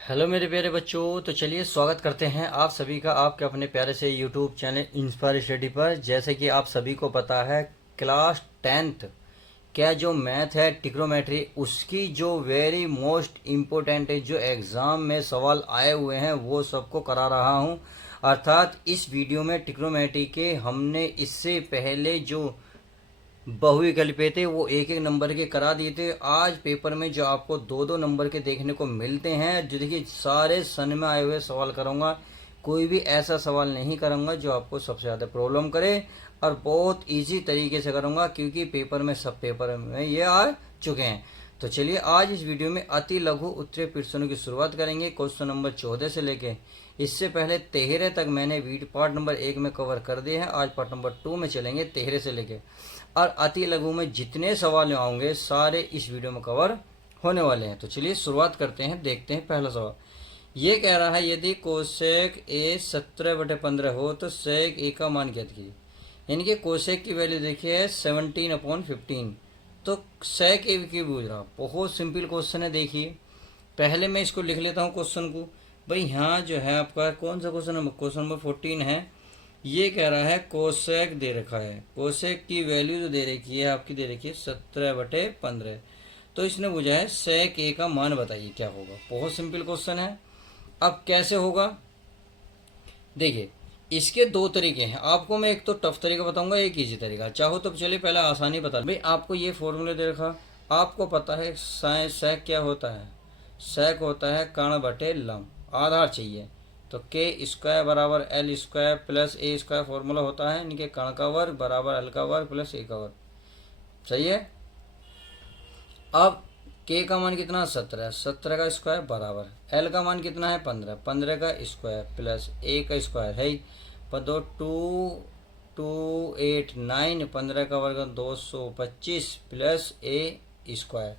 Hello मेरे प्यारे बच्चों। तो चलिए स्वागत करते हैं आप सभी का आपके अपने प्यारे से यूट्यूब चैनल इंस्पायर स्टडी पर। जैसे कि आप सभी को पता है, क्लास 10th क्या जो मैथ है ट्रिग्नोमेट्री, उसकी जो वेरी मोस्ट इम्पोर्टेंट जो एग्ज़ाम में सवाल आए हुए हैं वो सबको करा रहा हूं। अर्थात इस वीडियो में ट्रिग्नोमेट्री के हमने इससे पहले जो बहुविकल्पीय थे वो एक एक नंबर के करा दिए थे। आज पेपर में जो आपको दो दो नंबर के देखने को मिलते हैं, जो देखिए सारे सन में आए हुए सवाल करूंगा। कोई भी ऐसा सवाल नहीं करूंगा जो आपको सबसे ज़्यादा प्रॉब्लम करे, और बहुत इजी तरीके से करूंगा क्योंकि पेपर में सब पेपर में ये आ चुके हैं। तो चलिए आज इस वीडियो में अति लघु उत्तरीय प्रश्नों की शुरुआत करेंगे, क्वेश्चन नंबर 14 से लेके इससे पहले 13 तक मैंने पार्ट नंबर 1 में कवर कर दिए हैं। आज पार्ट नंबर 2 में चलेंगे 13 से लेके, और अति लघु में जितने सवाल आएंगे सारे इस वीडियो में कवर होने वाले हैं। तो चलिए शुरुआत करते हैं, देखते हैं पहला सवाल। ये कह रहा है यदि कोसेक ए 17/15 हो तो सेक ए का मान ज्ञात कीजिए। यानी कि कोसेक की वैल्यू देखिए 17/15, तो सेक ए की पूछ रहा। बहुत सिंपल क्वेश्चन है। देखिए पहले मैं इसको लिख लेता हूँ क्वेश्चन को। भाई यहाँ जो है आपका कौन सा क्वेश्चन है, क्वेश्चन नंबर 14 है। ये कह रहा है कोसेक दे रखा है, कोसेक की वैल्यू जो दे रखी है आपकी दे रखी है 17/15। तो इसने पूछा है सेक ए का मान बताइए क्या होगा। बहुत सिंपल क्वेश्चन है। अब कैसे होगा, देखिए इसके दो तरीके हैं। आपको मैं एक तो टफ तरीका बताऊंगा, एक इजी तरीका। चाहो तो चलिए पहले आसानी बता। भाई आपको ये फॉर्मूले दे रखा, आपको पता है सेक क्या होता है। सेक होता है कर्ण बटे लंब। आधार चाहिए तो के स्क्वायर बराबर एल स्क्वायर प्लस ए स्क्वायर फॉर्मूला होता है। इनके कर्ण का वर्ग बराबर एल का वर्ग प्लस ए का वर्ग। सही है। अब के का मान कितना 17, 17 का स्क्वायर बराबर एल का मान कितना है 15, 15 का स्क्वायर प्लस ए का स्क्वायर है दो 2 8 9, 15 का वर्ग 225 प्लस ए स्क्वायर।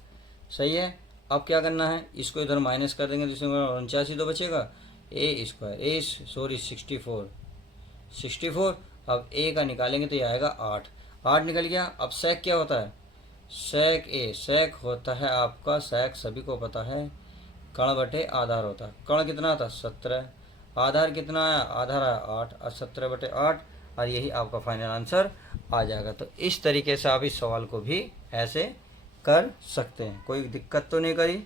सही है। अब क्या करना है, इसको इधर माइनस कर देंगे तो इसमें 49 तो बचेगा। ए स्क्वायर ए सॉरी 64। अब ए का निकालेंगे तो ये आएगा 8, 8 निकल गया। अब सेक क्या होता है, सेक ए, सेक होता है आपका, सेक सभी को पता है कर्ण बटे आधार होता है। कर्ण कितना था 17, आधार कितना आया, आधार आया 8, और 17/8, और यही आपका फाइनल आंसर आ जाएगा। तो इस तरीके से आप इस सवाल को भी ऐसे कर सकते हैं, कोई दिक्कत तो नहीं करी।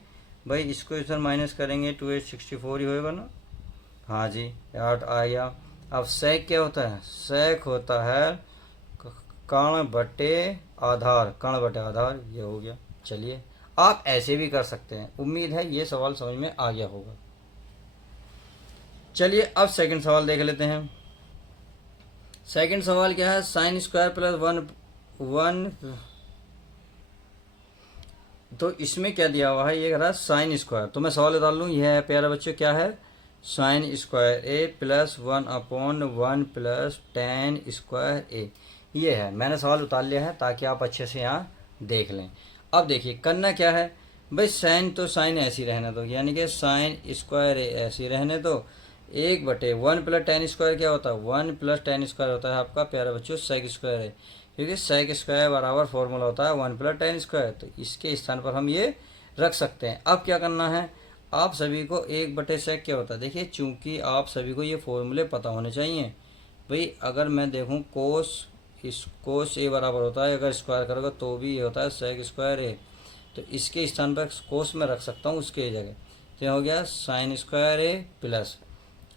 भाई इसको इधर माइनस करेंगे 2 8 64 ही होएगा ना। हाँ जी 8 आ गया। अब सेक क्या होता है, सेक होता है कर्ण बटे आधार, कर्ण बटे आधार, ये हो गया। चलिए आप ऐसे भी कर सकते हैं। उम्मीद है ये सवाल समझ में आ गया होगा। चलिए अब सेकंड सवाल देख लेते हैं। सेकंड सवाल क्या है, साइन स्क्वायर प्लस 1 तो इसमें क्या दिया हुआ है, ये कह रहा है साइन स्क्वायर। तो मैं सवाल उतार लूँ, यह है प्यारे बच्चों क्या है, साइन स्क्वायर ए प्लस 1/1 प्लस टेन स्क्वायर ए। ये है, मैंने सवाल उतार लिया है ताकि आप अच्छे से यहाँ देख लें। अब देखिए करना क्या है, भाई साइन तो साइन ऐसी रहने दो, यानी कि साइन स्क्वायर ए ऐसी रहने दो। 1/1 प्लस टेन स्क्वायर क्या होता है, 1 प्लस टेन स्क्वायर होता है आपका प्यारे बच्चों सेक स्क्वायर है, क्योंकि सेक स्क्वायर बराबर फॉर्मूला होता है 1 प्लस टेन स्क्वायर। तो इसके स्थान पर हम ये रख सकते हैं। अब क्या करना है, आप सभी को 1/सेक क्या होता है, देखिए चूंकि आप सभी को ये फॉर्मूले पता होने चाहिए। भाई अगर मैं देखूं कोस ए बराबर होता है, अगर स्क्वायर करोगे तो भी ये होता है सेक स्क्वायर ए। तो इसके स्थान पर कोस में रख सकता हूँ उसके जगह, तो हो गया साइन स्क्वायर ए प्लस,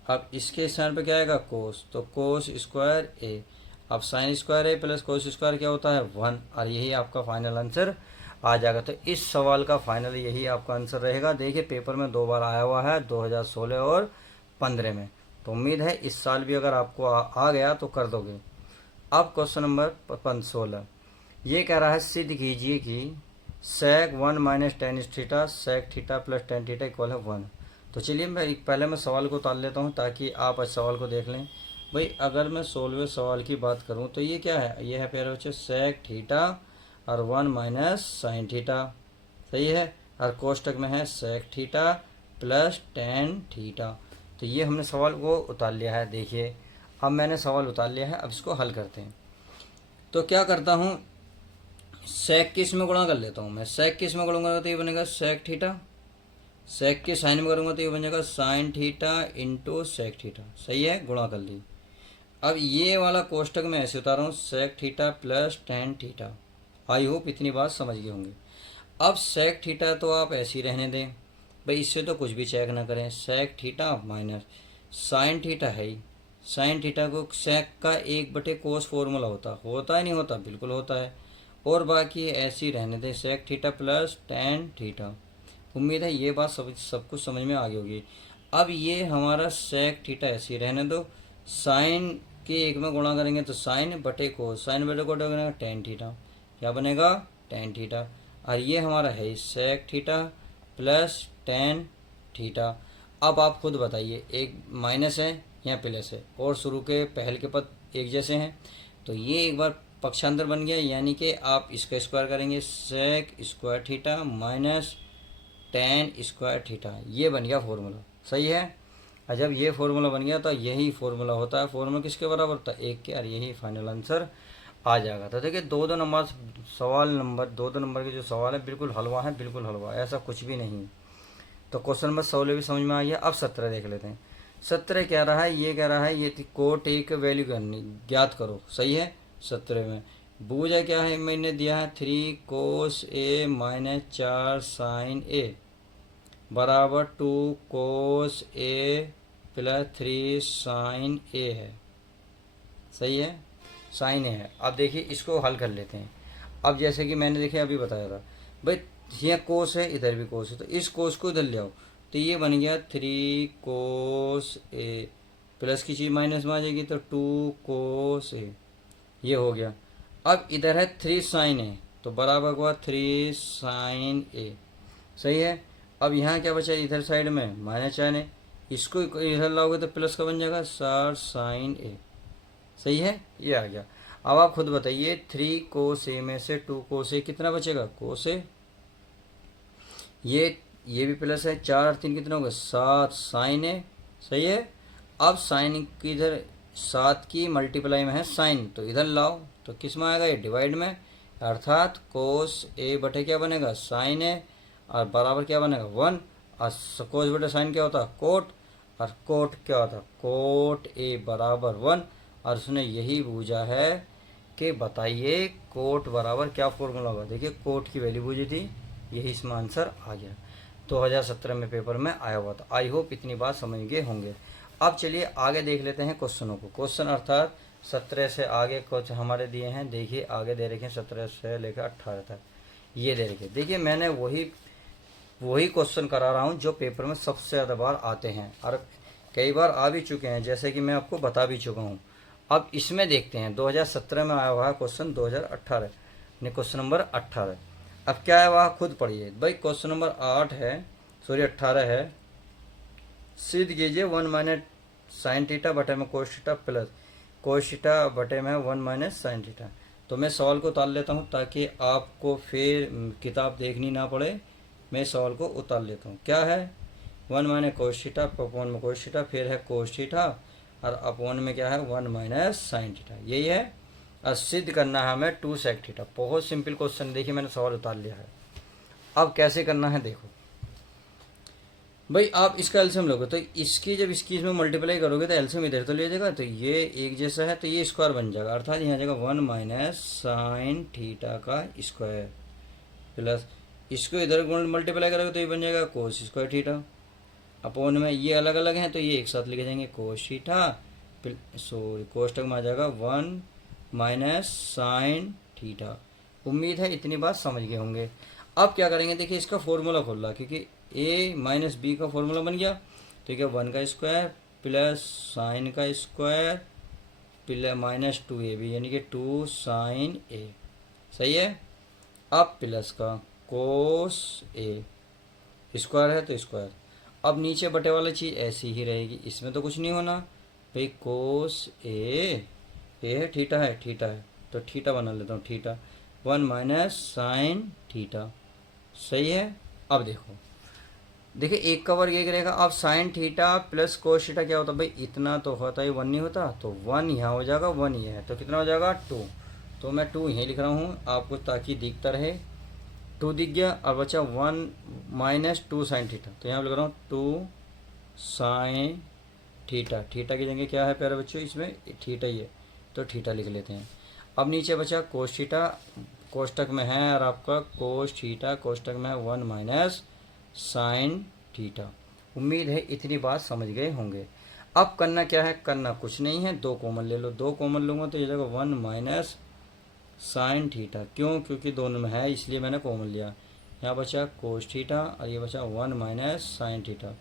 अब इसके स्थान पर क्या आएगा कोस, तो कोस स्क्वायर ए। अब साइन स्क्वायर ए प्लस कोस स्क्वायर क्या होता है 1, और यही आपका फाइनल आंसर आ जाएगा। तो इस सवाल का फाइनल यही आपका आंसर रहेगा। देखिए पेपर में 2 बार आया हुआ है, 2016 और 15 में। तो उम्मीद है इस साल भी अगर आपको आ गया तो कर दोगे। अब क्वेश्चन नंबर 16, ये कह रहा है सिद्ध कीजिए कि sec 1 minus tan theta sec theta plus tan theta equal है 1। तो चलिए पहले मैं सवाल को उतार लेता हूँ ताकि आप इस सवाल को देख लें। भाई अगर मैं 16वें सवाल की बात करूँ तो ये क्या है, ये है प्यारे बच्चे सेक थीटा और 1 माइनस साइन थीटा। सही है। और कोष्टक में है sec theta plus tan theta. तो ये हमने सवाल को उतार लिया है। देखिए अब मैंने सवाल उतार लिया है, अब इसको हल करते हैं। तो क्या करता हूँ, सेक किस में गुणा कर लेता हूँ मैं, सेक किस में गुणा करता तो ये बनेगा सेक थीटा, सेक के साइन में करूँगा तो ये बन जाएगा sine theta into sec theta, सही है, गुणा कर ली। अब ये वाला कोष्टक में ऐसे उतार रहा हूँ, sec theta plus tan theta. I hope इतनी बात समझ गए होंगे। अब सेक थीटा तो आप ऐसे ही रहने दें भाई, इससे तो कुछ भी चेक ना करें। Sec theta minus sine theta है ही, साइन थीटा को सेक का 1/कोस फॉर्मूला होता है नहीं होता, बिल्कुल होता है। और बाकी ऐसे ही रहने दें, sec theta plus tan theta. उम्मीद है ये बात सब कुछ समझ में आ गई होगी। अब ये हमारा सेक थीटा ऐसे ही रहने दो, साइन के 1 में गुणा करेंगे तो साइन बटे कोस, साइन बटे कोस बनेगा टेन थीटा, क्या बनेगा टेन थीटा। और ये हमारा है sec theta plus tan theta. अब आप खुद बताइए, एक माइनस है या प्लस है, और शुरू के पहल के पद एक जैसे हैं, तो ये एक बार पक्षांतर बन गया, यानी कि आप इसका स्क्वायर करेंगे, sec square theta minus tan square theta, ये बन गया फॉर्मूला, सही है। और जब ये फॉर्मूला बन गया तो यही फॉर्मूला होता है, फॉर्मूला किसके बराबर होता है 1 के, और यही फाइनल आंसर आ जाएगा। तो देखिए दो दो नंबर के जो सवाल है बिल्कुल हलवा है, बिल्कुल हलवा, ऐसा कुछ भी नहीं। तो क्वेश्चन नंबर 16 भी समझ में आ गया। अब 17 देख लेते हैं। 17 कह रहा है, ये कह रहा है ये कोट ए की वैल्यू करनी ज्ञात करो, सही है। 17 में बूझा क्या है, मैंने दिया है 3 कोस ए माइनस 4 साइन ए बराबर 2 कोस ए प्लस 3 साइन ए है, सही है, साइन ए है। अब देखिए इसको हल कर लेते हैं। अब जैसे कि मैंने देखिए अभी बताया था भाई, यहाँ कोस है, इधर भी कोस है, तो इस कोस को इधर ले आओ, तो ये बन गया 3 कोस ए, प्लस की चीज़ माइनस में आ जाएगी तो 2 कोस ए, ये हो गया। अब इधर है 3 साइन ए, तो बराबर हुआ 3 साइन ए, सही है। अब यहाँ क्या बचा इधर साइड में माइनस साइन ए, इसको इधर लाओगे तो प्लस का बन जाएगा 4 साइन ए, सही है, ये आ गया। अब आप खुद बताइए 3 कोस ए में से 2 कोस ए कितना बचेगा, कोस ए, ये भी प्लस है, 4 और 3 कितना होगा 7 साइन ए, सही है। अब साइन की इधर 7 की मल्टीप्लाई में है साइन, तो इधर लाओ तो किस में आएगा, ये डिवाइड में, अर्थात कोस ए बटे क्या बनेगा साइन ए, और बराबर क्या बनेगा 1, और कोस बटे साइन क्या होता है कोट, और कोट क्या होता है कोट ए बराबर 1। और उसने यही पूछा है कि बताइए कोट बराबर क्या फॉर्मूला होगा। देखिए कोट की वैल्यू पूछी थी, यही इसमें आंसर आ गया। 2017 में पेपर में आया हुआ था। आई होप इतनी बात समझ गए होंगे। अब चलिए आगे देख लेते हैं क्वेश्चनों को। क्वेश्चन अर्थात 17 से आगे कुछ हमारे दिए हैं, देखिए आगे दे रखे हैं 17 से लेकर 18 तक, ये दे रखे। देखिए मैंने वही क्वेश्चन करा रहा हूँ जो पेपर में सबसे ज़्यादा बार आते हैं और कई बार आ भी चुके हैं, जैसे कि मैं आपको बता भी चुका हूँ। अब इसमें देखते हैं 2017 में आया हुआ है क्वेश्चन 2018 यानी क्वेश्चन नंबर 18। अब क्या है वह खुद पढ़िए भाई। क्वेश्चन नंबर 8 है, सॉरी 18 है। सिद्ध कीजिए 1 माइनस साइन थीटा बटे में cos theta plus cos theta बटे में 1 माइनस साइन थीटा। तो मैं सवाल को उतार लेता हूँ ताकि आपको फिर किताब देखनी ना पड़े। मैं सवाल को उतार लेता हूँ। क्या है 1 माइनस कोस थीटा अपॉन में कोस थीटा, फिर है कोस थीटा और अपॉन में क्या है 1 माइनस साइन थीटा, यही है। और सिद्ध करना है हमें 2 सेक थीटा। बहुत सिंपल क्वेश्चन। देखिए मैंने सवाल उतार लिया है। अब कैसे करना है देखो भाई। आप इसका एलसीएम लोगे तो इसकी जब इसमें मल्टीप्लाई करोगे तो एलसीएम इधर तो ले जाएगा, तो ये एक जैसा है तो ये स्क्वायर बन जाएगा, अर्थात यहाँ जाएगा 1 माइनस साइन थीटा का स्क्वायर प्लस इसको इधर मल्टीप्लाई करोगे तो ये बन जाएगा कोस स्क्वायर थीटा अपॉन में ये अलग अलग हैं तो ये एक साथ लिखे जाएंगे कोस थीटा, सॉरी कोष्टक में आ जाएगा 1 माइनस साइन थीटा। उम्मीद है इतनी बात समझ गए होंगे। अब क्या करेंगे देखिए इसका फॉर्मूला खोल रहा, क्योंकि a माइनस बी का फॉर्मूला बन गया तो क्या 1 का स्क्वायर प्लस साइन का स्क्वायर प्लस माइनस 2ab यानी कि 2 साइन a, सही है। अब प्लस का कोस a, स्क्वायर है तो स्क्वायर। अब नीचे बटे वाली चीज़ ऐसी ही रहेगी, इसमें तो कुछ नहीं होना भाई। कोस ए है थीटा है तो थीटा बना लेता हूँ, थीटा 1 माइनस साइन थीटा, सही है। अब देखिए एक का वर्ग एक रहेगा। अब sine theta plus cos theta क्या होता है भाई, इतना तो होता है 1 नहीं होता, तो 1 यहाँ हो जाएगा 1 ये है तो कितना हो जाएगा 2। तो मैं 2 यहीं लिख रहा हूँ आपको ताकि दिखता रहे टू दिख गया और बचा 1 माइनस 2 साइन थीटा। तो यहाँ पे लिख रहा हूँ 2 साइन थीटा। थीटा की जगह क्या है प्यारे बच्चों, इसमें थीटा ही है तो थीटा लिख लेते हैं। अब नीचे बचा कोस थीटा, कोष्टक में है और आपका कोस थीटा कोष्टक में है 1 माइनस साइन थीटा। उम्मीद है इतनी बात समझ गए होंगे। अब करना क्या है, करना कुछ नहीं है, दो कॉमन ले लो। दो कॉमन लूँगा तो ये जाएगा 1 माइनस साइन थीटा। क्यों, क्योंकि दोनों में है इसलिए मैंने कॉमन लिया। यहाँ बचा कोस थीटा और ये बचा 1 माइनस साइन थीटा।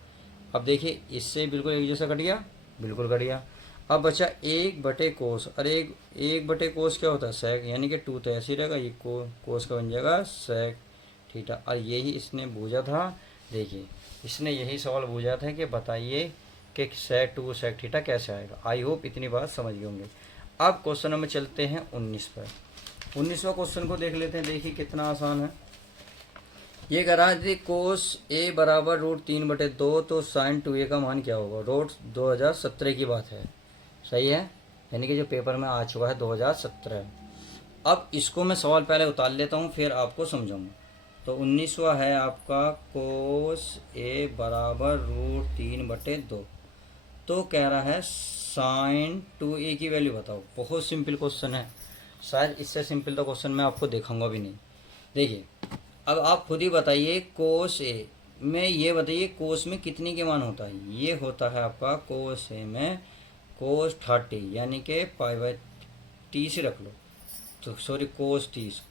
अब देखिए इससे बिल्कुल एक जैसा कट गया, बिल्कुल कट गया। अब बचा 1/कोस, और एक बटे कोस क्या होता है, सेक, यानी कि 2 तो ऐसे ही रहेगा, ये कोस का बन जाएगा सेक थीटा। और यही इसने पूछा था, देखिए इसने यही सवाल पूछा था कि बताइए कि सेक 2 सेक थीटा कैसे आएगा। आई होप इतनी बात समझ गए होंगे। अब क्वेश्चन नंबर चलते हैं 19 पर। 19वां क्वेश्चन को देख लेते हैं। देखिए कितना आसान है। ये कह रहा है कोस ए बराबर √3/2, तो साइन 2a का मान क्या होगा। रोड 2017 की बात है, सही है, यानी कि जो पेपर में आ चुका है 2017। अब इसको मैं सवाल पहले उतार लेता हूँ फिर आपको समझाऊंगा। तो 19वां है आपका कोस ए बराबर √3/2। तो कह रहा है साइन 2a की वैल्यू बताओ। बहुत सिंपल क्वेश्चन है, शायद इससे सिंपल तो क्वेश्चन मैं आपको दिखाऊंगा भी नहीं। देखिए अब आप खुद ही बताइए, कोस ए में ये बताइए कोस में कितनी के मान होता है। ये होता है आपका कोस ए में कोस 30, यानी कि π/30 रख लो, तो सॉरी कोस 30,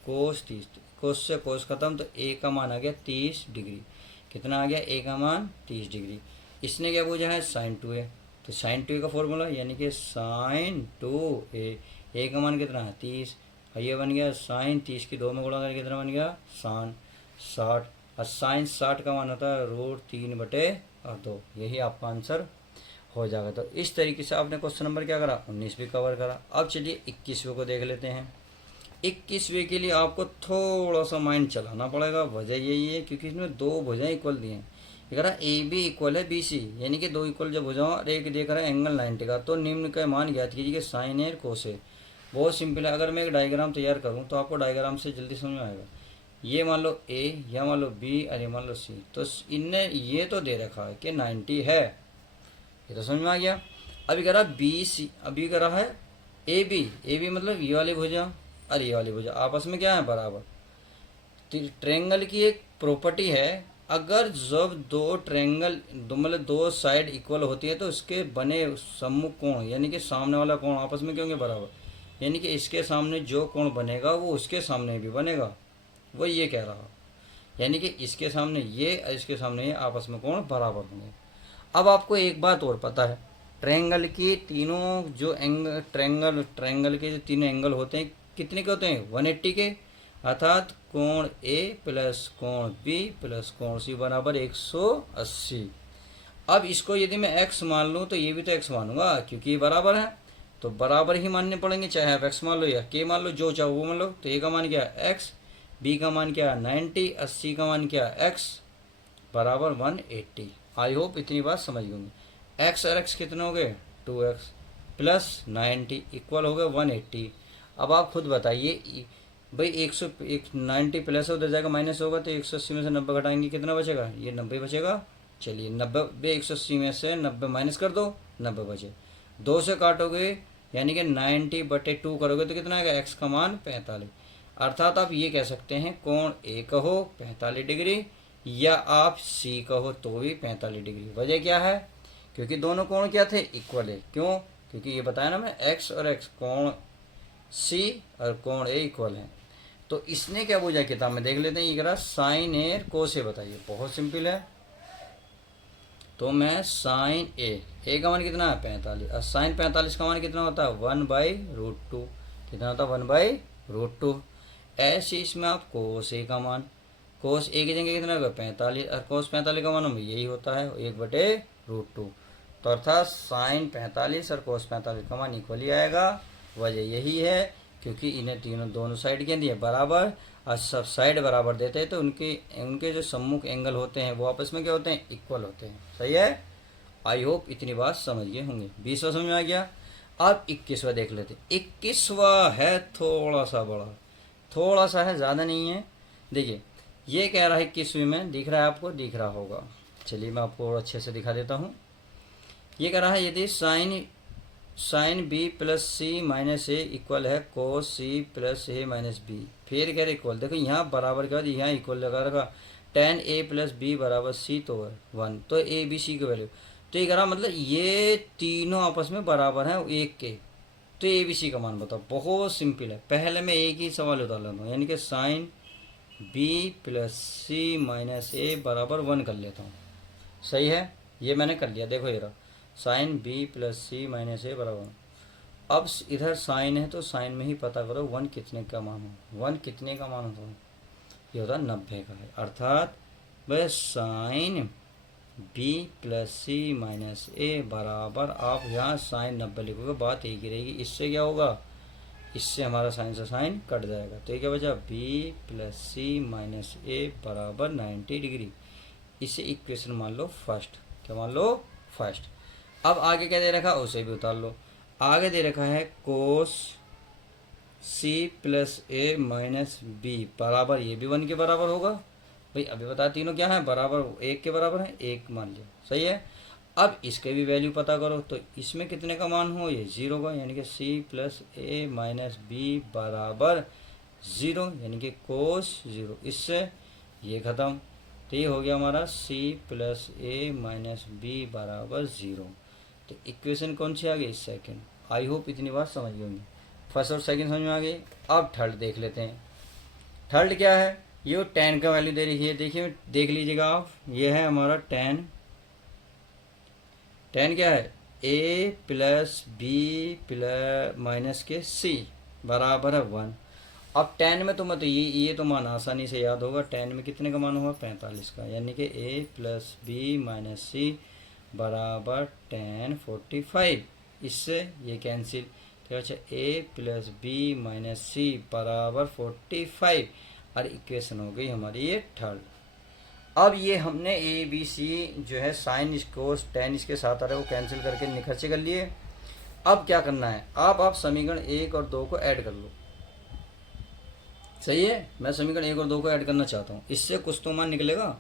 कोस से कोस खत्म, तो ए का मान आ गया 30 डिग्री। कितना आ गया, ए का मान 30 डिग्री। इसने क्या पूछा है, साइन 2a, तो साइन 2a का फॉर्मूला यानी कि साइन 2a, ए का मान कितना है 30, और ये बन गया साइन 30 की 2 में गुणा करके कितना बन गया साइन 60, और साइन 60 का मान होता है √3/2। यही आपका आंसर हो जाएगा। तो इस तरीके से आपने क्वेश्चन नंबर क्या करा, 19 भी कवर करा। अब चलिए 21वें को देख लेते हैं। 21वें के लिए आपको थोड़ा सा माइंड चलाना पड़ेगा। वजह यही है क्योंकि इसमें दो भुजाएं इक्वल दी हैं। ये कह रहा है ए बी इक्वल है बी सी, यानी कि दो इक्वल जब भुजाओं और एक देख रहा है एंगल 90 का, तो निम्न का मान ज्ञात कीजिए साइन ए कोस ए। बहुत सिंपल है। अगर मैं एक डायग्राम तैयार करूं तो आपको डायग्राम से जल्दी समझ में आएगा। ये मान लो ए, या मान लो बी, और ये मान लो सी। तो इनने ये तो दे रखा है कि 90 है, ये तो समझ में आ गया। अभी कह रहा बी सी, अभी कह रहा है ए बी मतलब ये वाली भुजा और ये वाली भुजा आपस में क्या है, बराबर। ट्रेंगल की एक प्रॉपर्टी है, अगर जब दो ट्रेंगल मतलब दो साइड इक्वल होती है तो उसके बने सम्मुख कोण यानी कि सामने वाला कोण आपस में क्यों होंगे, बराबर। यानी कि इसके सामने जो कोण बनेगा वो उसके सामने भी बनेगा, वो ये कह रहा। यानी कि इसके सामने ये और इसके सामने ये आपस में कोण बराबर होंगे। अब आपको एक बात और पता है, ट्रायंगल की तीनों जो एंगल ट्रायंगल के जो तीनों एंगल होते हैं कितने के होते हैं, 180 के, अर्थात कोण ए प्लस कोण बी प्लस कोण सी बराबर 180। अब इसको यदि मैं x मान लूँ तो ये भी तो x मानूंगा क्योंकि ये बराबर है, तो बराबर ही मानने पड़ेंगे, चाहे आप x मान लो या k मान लो, जो चाहो वो मान लो। तो a का मान क्या है x, b का मान क्या है 90, 80 का मान क्या है x बराबर 180। आई होप इतनी बात समझ गए। x और x कितने हो गए 2x प्लस 90 इक्वल हो गए 180। अब आप खुद बताइए भाई 90 प्लस उधर जाएगा माइनस होगा, तो 180 में से 90 घटाएंगे कितना बचेगा, ये 90 बचेगा। चलिए 90 180 में से 90 माइनस कर दो, 90 बचे। 2 से काटोगे यानी कि 90/2 करोगे तो कितना आएगा, x का मान 45। अर्थात आप ये कह सकते हैं कोण ए कहो 45 डिग्री या आप सी कहो तो भी 45 डिग्री। वजह क्या है, क्योंकि दोनों कोण क्या थे, इक्वल है। क्यों, क्योंकि ये बताया ना मैं x और x कोण सी और कोण ए इक्वल है। तो इसने क्या पूछा किताब में देख लेते हैं। ये कह रहा साइन ए कोस ए बताइए, बहुत सिंपल है। तो मैं साइन ए का मान कितना है 45, और साइन 45 का मान कितना होता है 1/√2, कितना होता है 1/√2। ऐसे इसमें आप कोस ए का मान, कोस ए की जगह कितना होगा 45, और कोस 45 का मान यही होता है 1/√2। तो अर्थात साइन 45 और कोस 45 का मान इक्वल ही आएगा। वजह यही है क्योंकि इन्हें तीनों दोनों साइड के दिए बराबर, और सब साइड बराबर देते हैं तो उनके जो सम्मुख एंगल होते हैं वो आपस में क्या होते हैं, इक्वल होते हैं। सही है। आई होप इतनी बात समझ गए होंगे। 20वां समझ में आ गया। अब 21वां देख लेते हैं। 21वां है थोड़ा सा बड़ा, थोड़ा सा है, ज़्यादा नहीं है। देखिए ये कह रहा है 21वीं में, दिख रहा है आपको, दिख रहा होगा। चलिए मैं आपको और अच्छे से दिखा देता हूँ। ये कह रहा है यदि साइन बी प्लस सी माइनस ए इक्वल है कोस सी प्लस ए माइनस बी, फिर कह रहे इक्वल, देखो यहाँ बराबर के बाद यहाँ इक्वल लगा रखा, टेन ए प्लस बी बराबर सी तो 1, तो ए बी सी की वैल्यू, तो ये कह रहा मतलब ये तीनों आपस में बराबर हैं एक के, तो ए बी सी का मान बताओ। बहुत सिंपल है, पहले मैं एक ही सवाल उतार लेता हूँ, यानी कि साइन बी प्लस सी माइनस ए बराबर 1 कर लेता हूँ। सही है, ये मैंने कर लिया, देखो ये रहा साइन बी प्लस सी माइनस ए बराबर। अब इधर साइन है तो साइन में ही पता करो 1 कितने का मान हो, 1 कितने का मान होता है, ये होता 90 का है। अर्थात वह साइन बी प्लस सी माइनस ए बराबर, आप यहाँ साइन 90 लिखोगे, बात एक ही रहेगी। इससे क्या होगा, इससे हमारा साइन से साइन कट जाएगा, तो ये क्या बचा, बी प्लस सी माइनस ए बराबर 90 डिग्री। इसे इक्वेशन मान लो फर्स्ट, क्या मान लो, फर्स्ट। अब आगे क्या दे रखा है उसे भी उतार लो। आगे दे रखा है कोस सी प्लस ए माइनस बी बराबर, ये भी 1 के बराबर होगा। भाई अभी बता तीनों क्या है, बराबर 1 के बराबर है, 1 मान लिया, सही है। अब इसके भी वैल्यू पता करो, तो इसमें कितने का मान हो, ये 0 का, यानी कि सी प्लस ए माइनस बी बराबर 0, यानी कि कोस 0। इससे ये खत्म, तो ये हो गया हमारा सी प्लस ए माइनस बी बराबर 0। तो इक्वेशन कौन सी आ गई, सेकंड। आई होप इतनी बात समझ गए होंगे, फर्स्ट और सेकंड समझ में आ गई। अब थर्ड देख लेते हैं। थर्ड क्या है, ये टेन का वैल्यू दे रही है, देखिए देख लीजिएगा आप, ये है हमारा टेन। टेन क्या है, ए प्लस बी प्लस माइनस के सी बराबर है 1। अब टेन में तो मत ये तो मान आसानी से याद होगा, टेन में कितने का मान होगा, 45 का, यानी कि ए प्लस बी माइनस सी बराबर टेन 45। इससे ये कैंसिल, तो अच्छा ए प्लस बी माइनस सी बराबर 45, और इक्वेशन हो गई हमारी ये थर्ड। अब ये हमने ए बी सी जो है साइन इसको टेन इसके साथ आ रहे वो कैंसिल करके निखर्चे कर लिए। अब क्या करना है, आप समीकरण 1 और 2 को ऐड कर लो। सही है, मैं समीकरण 1 और 2 को ऐड करना चाहता हूँ, इससे कुछ तो मान निकलेगा।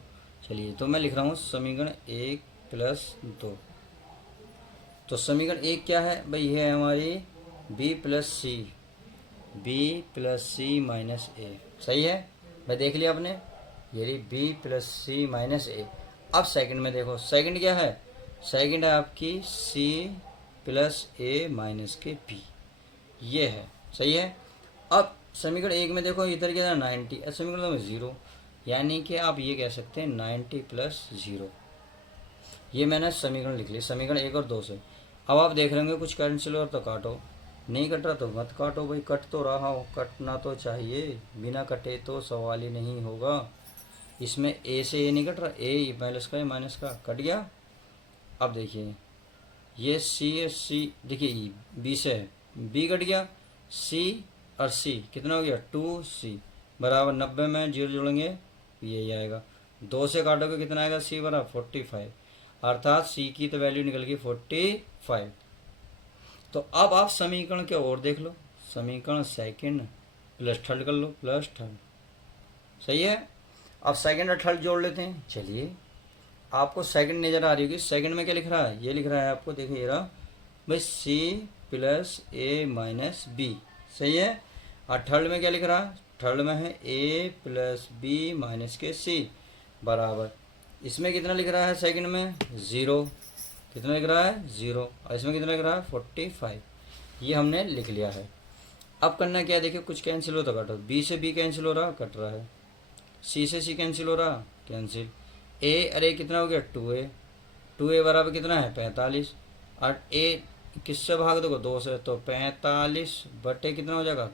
चलिए तो मैं लिख रहा हूँ समीकरण 1 प्लस 2। तो समीकरण 1 क्या है भाई, ये है हमारी बी प्लस सी माइनस ए। सही है भाई, देख लिया आपने, ये रही बी प्लस सी माइनस ए। अब सेकंड में देखो, सेकंड क्या है, सेकंड है आपकी सी प्लस ए माइनस के बी, ये है। सही है। अब समीकरण 1 में देखो इधर क्या है 90, समीकरण 2 में 0, यानी कि आप ये कह सकते हैं 90 प्लस 0। ये मैंने समीकरण लिख ली समीकरण 1 और 2 से। अब आप देख रहे होंगे कुछ कैंसिल हो तो काटो, नहीं कट रहा तो मत काटो भाई, कट तो रहा हो, कटना तो चाहिए, बिना कटे तो सवाल ही नहीं होगा। इसमें ए से ए नहीं कट रहा, ए प्लस का माइनस का कट गया। अब देखिए ये सी देखिए बी से है, बी कट गया, सी और सी कितना हो गया 2c बराबर 90 में 0 जोड़ेंगे ये आएगा, 2 से काटोगे कितना आएगा, सी बराबर 45, अर्थात सी की तो वैल्यू निकल गई 45। तो अब आप समीकरण के और देख लो, समीकरण सेकंड प्लस थर्ड कर लो, प्लस थर्ड। सही है। अब सेकंड और थर्ड जोड़ लेते हैं। चलिए आपको सेकंड नजर आ रही होगी, सेकंड में क्या लिख रहा है, ये लिख रहा है आपको, देखिए ये रहा भाई सी प्लस ए माइनस बी। सही है। और थर्ड में क्या लिख रहा है, थर्ड में है ए प्लस बी माइनस के सी बराबर, इसमें कितना लिख रहा है सेकंड में 0, कितना लिख रहा है 0, और इसमें कितना लिख रहा है 45। ये हमने लिख लिया है। अब करना क्या है, देखिए कुछ कैंसिल हो तो काटो, बी से बी कैंसिल हो रहा कट रहा है, सी से सी कैंसिल हो रहा कैंसिल, ए अरे कितना हो गया 2a बराबर कितना है 45, और ए किससे भाग दोगे 2 से, तो 45 बटे कितना हो जाएगा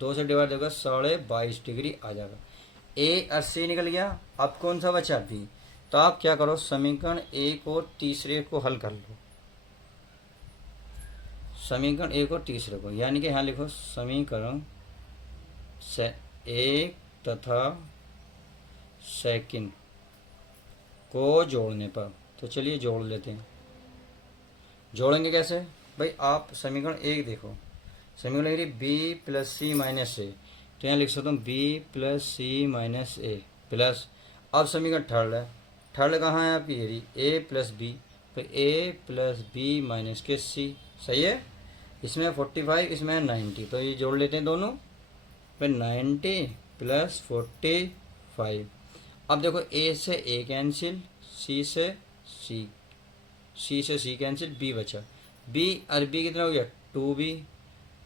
2 से डिवाइड होगा 22.5 डिग्री आ जाएगा। ए और सी निकल गया। अब कौन सा बचा बी, तो आप क्या करो समीकरण 1 और तीसरे को हल कर लो, समीकरण 1 और तीसरे को, यानी कि यहाँ लिखो समीकरण 1 तथा सेकंड को जोड़ने पर। तो चलिए जोड़ लेते हैं। जोड़ेंगे कैसे भाई, आप समीकरण 1 देखो, समीकरण एक बी प्लस सी माइनस ए, तो यहाँ लिख सकता हूँ बी प्लस सी माइनस ए प्लस, अब समीकरण थर्ड है, थर्ड कहाँ है आपकी, ये ए प्लस बी, फिर ए प्लस बी माइनस के सी, सही है। इसमें 45, इसमें 90, तो ये जोड़ लेते हैं दोनों, फिर 90 प्लस 45। अब देखो ए से ए कैंसिल, सी से सी, सी से सी कैंसिल, बी बचा, बी और बी कितना हो गया 2b,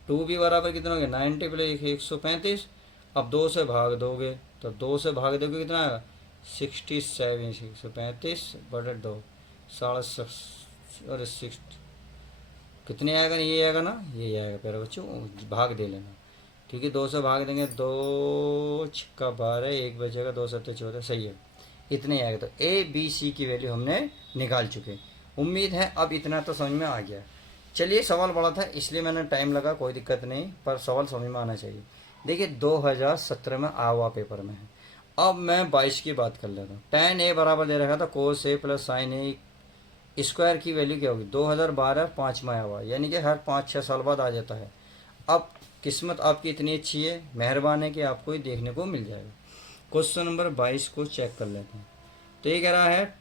2b बराबर कितना हो गया 90 प्लस 135। अब 2 से भाग दोगे तो 2 से भाग दोगे कितना आएगा 67, 135 बटे 2, 6.5 और 6 कितने आएगा, ये आएगा ना, ये आएगा प्यारे बच्चों, भाग दे लेना, क्योंकि 2 से भाग देंगे 2 छक्का 12, 1 बचेगा, 2 7 14, सही है, इतने आएगा। तो ए बी सी की वैल्यू हमने निकाल चुके। उम्मीद है अब इतना तो समझ में आ गया। चलिए, सवाल बड़ा था इसलिए मैंने टाइम लगा, कोई दिक्कत नहीं, पर सवाल समझ में आना चाहिए। देखिए 2017 में आया हुआ पेपर में है। अब मैं 22 की बात कर लेता हूँ। tan ए बराबर दे रखा था कोस ए प्लस साइन ए स्क्वायर की वैल्यू क्या होगी 2012 5 में आया हुआ, यानी कि हर 5-6 साल बाद आ जाता है। अब किस्मत आपकी इतनी अच्छी है, मेहरबान है कि आपको ये देखने को मिल जाएगा। क्वेश्चन नंबर 22 को चेक कर लेते हैं। तो ये कह रहा है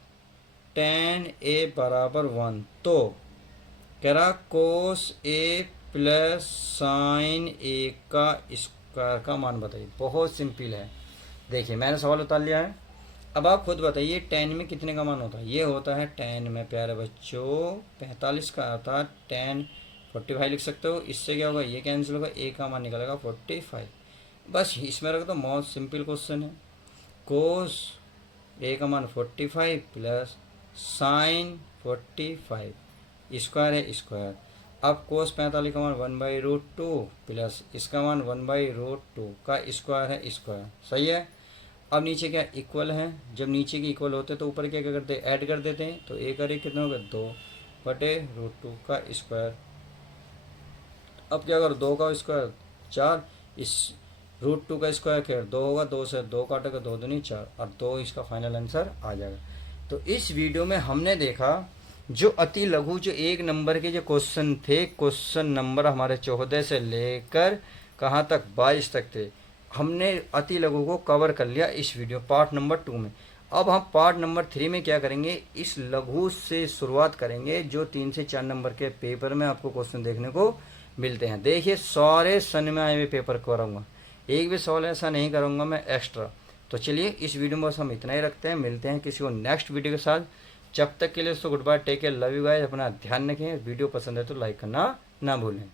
tan ए बराबर 1, तो कह रहा कोस ए प्लस साइन ए का स्क्वायर का मान बताइए। बहुत सिंपल है, देखिए मैंने सवाल उतार लिया है। अब आप खुद बताइए tan में कितने का मान होता है। ये होता है tan में प्यारे बच्चों 45 का होता है, tan 45 लिख सकते हो। इससे क्या होगा, ये कैंसिल होगा, ए का मान निकलेगा 45। बस इसमें रख दो, बहुत सिंपल क्वेश्चन है। कोस ए का मान 45 प्लस साइन 45, स्क्वायर है स्क्वायर। अब कोस 45 का मान 1/√2 प्लस इसका मान 1/√2 का स्क्वायर है स्क्वायर, सही है। अब नीचे क्या इक्वल है, जब नीचे के इक्वल होते हैं तो ऊपर क्या क्या करते हैं, ऐड कर देते हैं। तो एक और एक कितना होगा 2/√2 का स्क्वायर। अब क्या करो, 2 का स्क्वायर 4, इस √2 का स्क्वायर क्या 2 होगा, 2 से 2 काटेगा, 2 दूनी 4, और 2 इसका फाइनल आंसर आ जाएगा। तो इस वीडियो में हमने देखा जो अति लघु जो 1 नंबर के जो क्वेश्चन थे, क्वेश्चन नंबर हमारे 14 से लेकर कहाँ तक 22 तक थे, हमने अति लघु को कवर कर लिया इस वीडियो पार्ट नंबर 2 में। अब हम पार्ट नंबर 3 में क्या करेंगे, इस लघु से शुरुआत करेंगे जो 3 से 4 नंबर के पेपर में आपको क्वेश्चन देखने को मिलते हैं। देखिए सारे सन में आए हुए पेपर कराऊंगा, एक भी सवाल ऐसा नहीं करूंगा मैं एक्स्ट्रा। तो चलिए इस वीडियो में बस हम इतना ही रखते हैं, मिलते हैं किसी को नेक्स्ट वीडियो के साथ। जब तक के लिए goodbye, take care, love you guys, अपना ध्यान रखें। वीडियो पसंद है तो लाइक करना ना भूलें।